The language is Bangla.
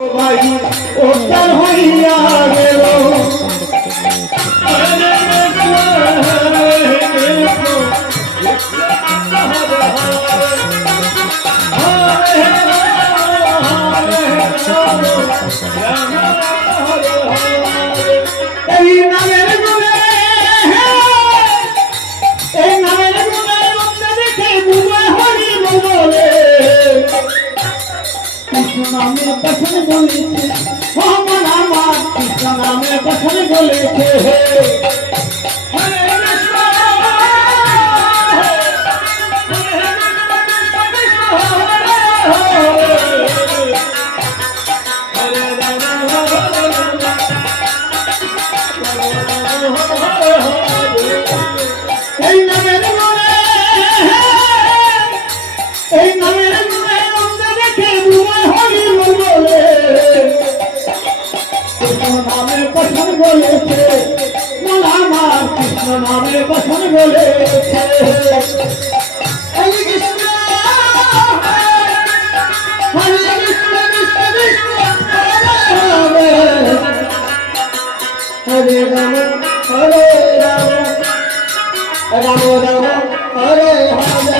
ভাই ওটার হইয়া গেল এই নামের গুণে দেখে বুঝে হরি বলে কৃষ্ণ নামে কথা বলেছে ভগবান আমার কৃষ্ণ নামে কথা বলেছে এই নামের দেখে বুঝে হরি বলে কৃষ্ণ নামে কথা বলেছে আমার কৃষ্ণ নামে কথা বলেছে হরে কৃষ্ণ হরে কৃষ্ণ কৃষ্ণ কৃষ্ণ হরে রাম হরে রাম রাম রাম হরে হরে